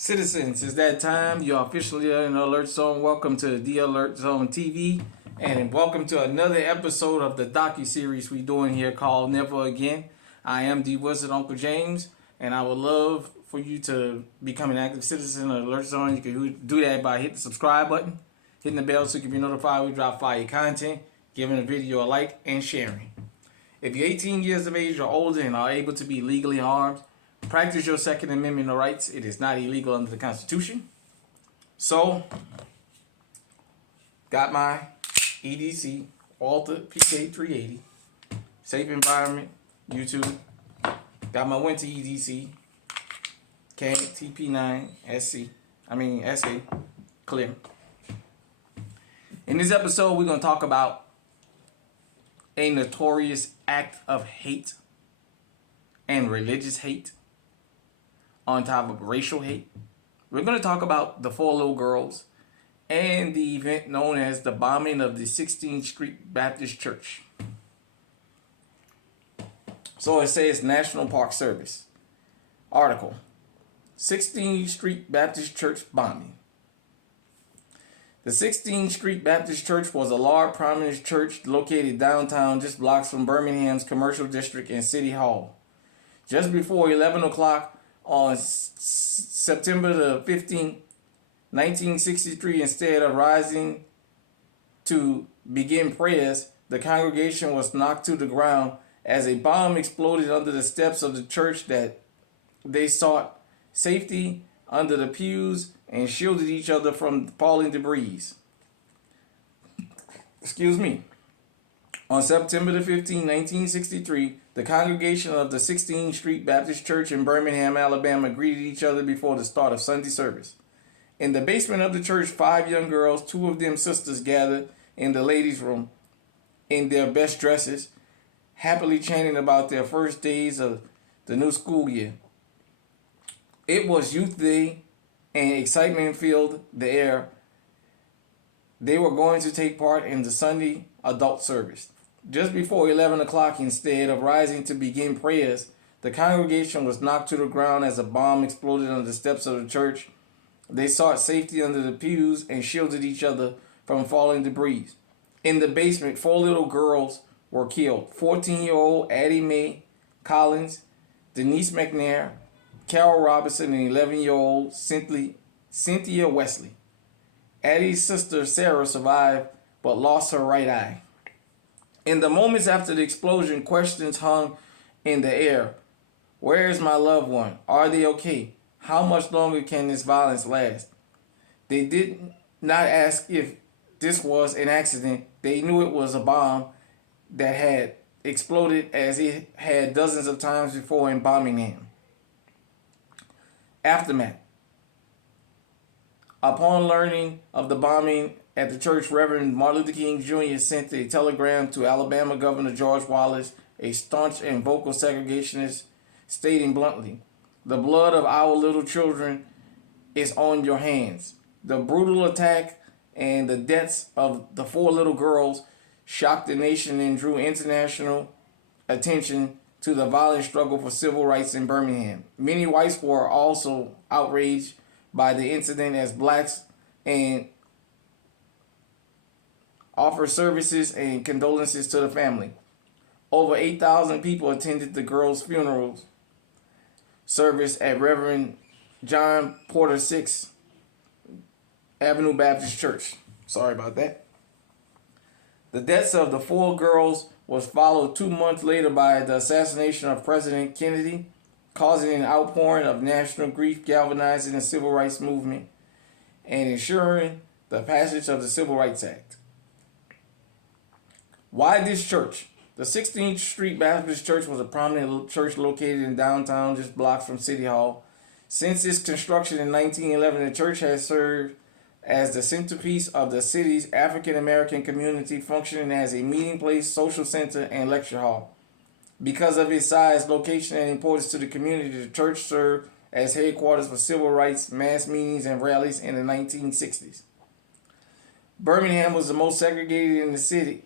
Citizens, it's that time. You're officially in the Alert Zone. Welcome to the Alert Zone TV, and welcome to another episode of the docu-series we're doing here called Never Again. I am the Wizard Uncle James, and I would love for you to become an active citizen of the Alert Zone. You can do that by hitting the subscribe button, hitting the bell so you can be notified when we drop fire content, giving the video a like, and sharing. If you're 18 years of age or older and are able to be legally armed, practice your Second Amendment rights. It is not illegal under the Constitution. So, got my EDC, Walther PK380, Safe Environment, YouTube. Got my Winter EDC, CAG TP9 SA, clear. In this episode, we're going to talk about a notorious act of hate and religious hate on top of racial hate. We're going to talk about the 4 little girls and the event known as the bombing of the 16th Street Baptist Church. So it says National Park Service. Article, 16th Street Baptist Church bombing. The 16th Street Baptist Church was a large prominent church located downtown just blocks from Birmingham's commercial district and City Hall. Just before 11 o'clock on September the 15th, 1963, instead of rising to begin prayers, the congregation was knocked to the ground as a bomb exploded under the steps of the church. That they sought safety under the pews and shielded each other from falling debris. On September the 15th, 1963, the congregation of the 16th Street Baptist Church in Birmingham, Alabama, greeted each other before the start of Sunday service. In the basement of the church, 5 young girls, 2 of them sisters, gathered in the ladies' room in their best dresses, happily chanting about their first days of the new school year. It was Youth Day, and excitement filled the air. They were going to take part in the Sunday adult service. Just before 11 o'clock, instead of rising to begin prayers, the congregation was knocked to the ground as a bomb exploded on the steps of the church. They sought safety under the pews and shielded each other from falling debris. In the basement, 4 little girls were killed. 14-year-old Addie Mae Collins, Denise McNair, Carol Robinson, and 11-year-old Cynthia Wesley. Addie's sister Sarah survived but lost her right eye. In the moments after the explosion, questions hung in the air. Where is my loved one? Are they okay? How much longer can this violence last? They did not ask if this was an accident. They knew it was a bomb that had exploded as it had dozens of times before in Birmingham. Aftermath. Upon learning of the bombing at the church, Reverend Martin Luther King Jr. sent a telegram to Alabama Governor George Wallace, a staunch and vocal segregationist, stating bluntly, "The blood of our little children is on your hands." The brutal attack and the deaths of the 4 little girls shocked the nation and drew international attention to the violent struggle for civil rights in Birmingham. Many whites were also outraged by the incident as blacks and offered services and condolences to the family. Over 8,000 people attended the girls' funeral service at Reverend John Porter 6th Avenue Baptist Church. Sorry about that. The deaths of the 4 girls was followed 2 months later by the assassination of President Kennedy, causing an outpouring of national grief, galvanizing the civil rights movement, and ensuring the passage of the Civil Rights Act. Why this church? The 16th Street Baptist Church was a prominent church located in downtown, just blocks from City Hall. Since its construction in 1911, the church has served as the centerpiece of the city's African American community, functioning as a meeting place, social center, and lecture hall. Because of its size, location, and importance to the community, the church served as headquarters for civil rights mass meetings and rallies in the 1960s. Birmingham was the most segregated in the city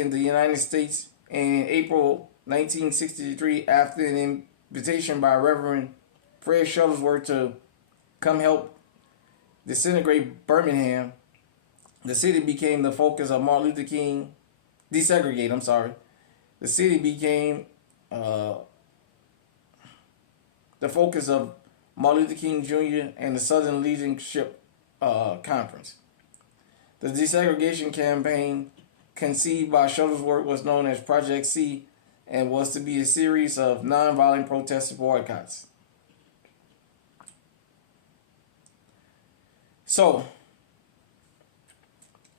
in the United States, and in April 1963, after an invitation by Reverend Fred Shuttlesworth to come help disintegrate Birmingham, the city became the focus of Martin Luther King. Desegregate, I'm sorry. The city became the focus of Martin Luther King Jr. and the Southern Leadership Conference. The desegregation campaign, conceived by Shuttlesworth, was known as Project C and was to be a series of nonviolent protests and boycotts. So,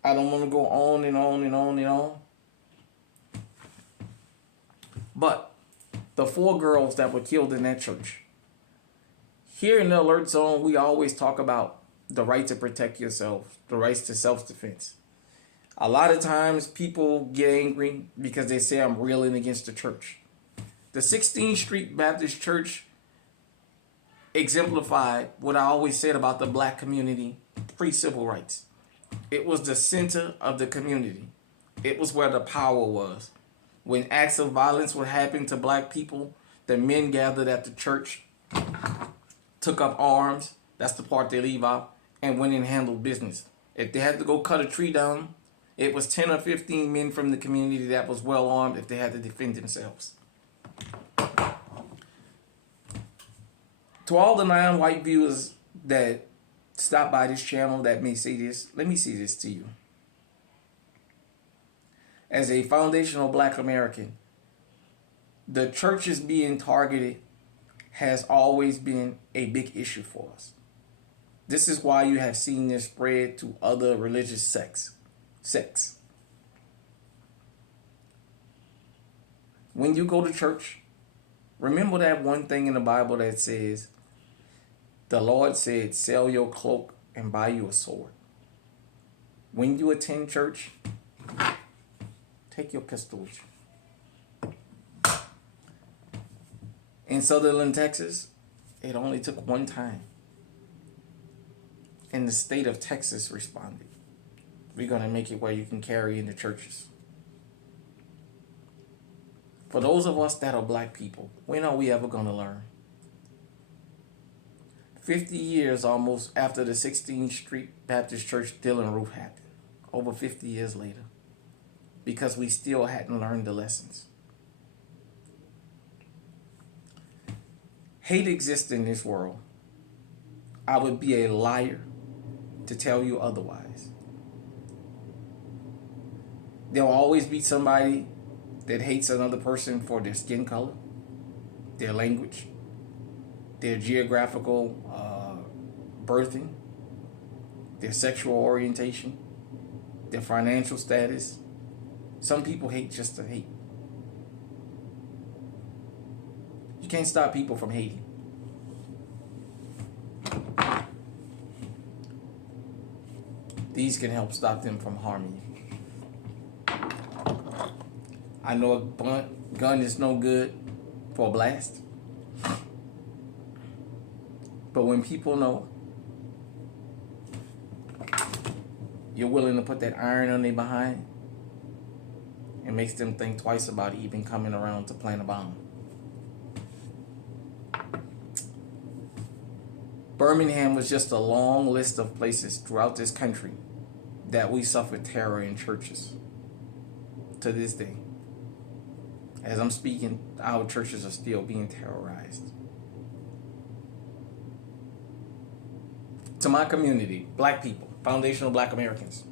I don't want to go on and on and on and on. But the 4 girls that were killed in that church. Here in the Alert Zone, we always talk about the right to protect yourself, the rights to self-defense. A lot of times people get angry because they say I'm railing against the church. The 16th Street Baptist Church exemplified what I always said about the black community pre-civil rights. It was the center of the community. It was where the power was. When acts of violence would happen to black people, the men gathered at the church, took up arms, that's the part they leave out, and went and handled business. If they had to go cut a tree down, it was 10 or 15 men from the community that was well armed if they had to defend themselves. To all the non-white viewers that stop by this channel that may see this, let me say this to you. As a foundational black American, the churches being targeted has always been a big issue for us. This is why you have seen this spread to other religious sects. When you go to church, remember that one thing in the Bible that says, the Lord said, sell your cloak and buy you a sword. When you attend church, take your pistol with you. In Sutherland, Texas, it only took one time. And the state of Texas responded. We're going to make it where you can carry in the churches. For those of us that are black people, when are we ever going to learn? 50 years almost after the 16th Street Baptist Church Dylann Roof happened. Over 50 years later. Because we still hadn't learned the lessons. Hate exists in this world. I would be a liar to tell you otherwise. There will always be somebody that hates another person for their skin color, their language, their geographical birthing, their sexual orientation, their financial status. Some people hate just to hate. You can't stop people from hating. These can help stop them from harming you. I know a gun is no good for a blast. But when people know you're willing to put that iron on their behind, it makes them think twice about even coming around to plant a bomb. Birmingham was just a long list of places throughout this country that we suffered terror in churches. To this day. As I'm speaking, our churches are still being terrorized. To my community, black people, foundational black Americans,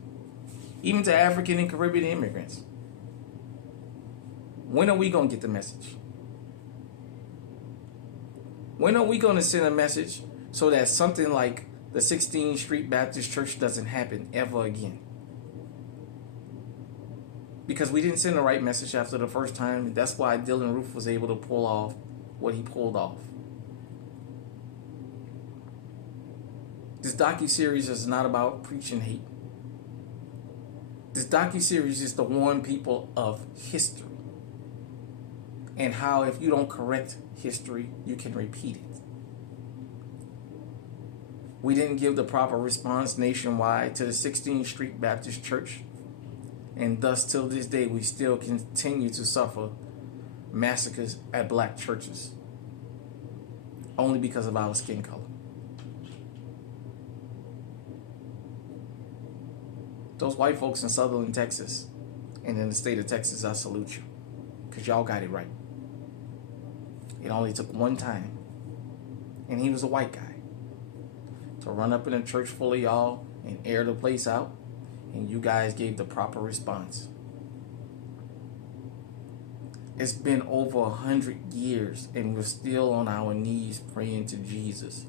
even to African and Caribbean immigrants, when are we going to get the message? When are we going to send a message so that something like the 16th Street Baptist Church doesn't happen ever again? Because we didn't send the right message after the first time. And that's why Dylann Roof was able to pull off what he pulled off. This docuseries is not about preaching hate. This docuseries is to warn people of history. And how if you don't correct history, you can repeat it. We didn't give the proper response nationwide to the 16th Street Baptist Church. And thus, till this day, we still continue to suffer massacres at black churches. Only because of our skin color. Those white folks in Sutherland, Texas, and in the state of Texas, I salute you. Because y'all got it right. It only took one time, and he was a white guy, to run up in a church full of y'all and air the place out, and you guys gave the proper response. It's been over 100 years, and we're still on our knees praying to Jesus,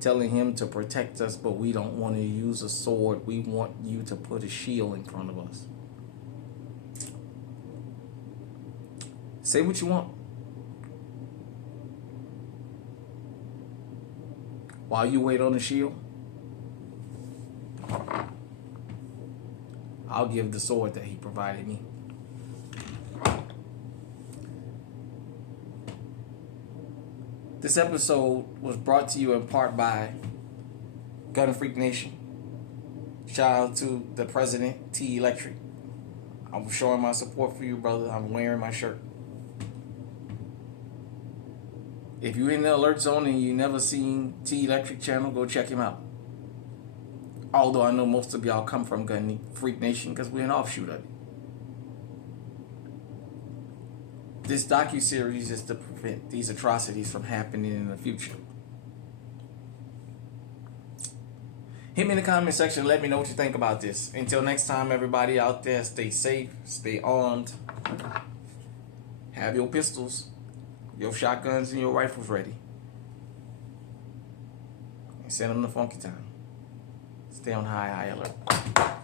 telling him to protect us, but we don't want to use a sword. We want you to put a shield in front of us. Say what you want. While you wait on the shield, I'll give the sword that he provided me. This episode was brought to you in part by Gun Freak Nation. Shout out to the president, T Electric. I'm showing my support for you, brother. I'm wearing my shirt. If you're in the alert zone and you never seen T Electric channel, go check him out. Although I know most of y'all come from Gun Freak Nation because we're an offshoot of it. This docuseries is to prevent these atrocities from happening in the future. Hit me in the comment section. Let me know what you think about this. Until next time, everybody out there, stay safe, stay armed. Have your pistols, your shotguns, and your rifles ready. And send them to Funky Town. Stay on high alert.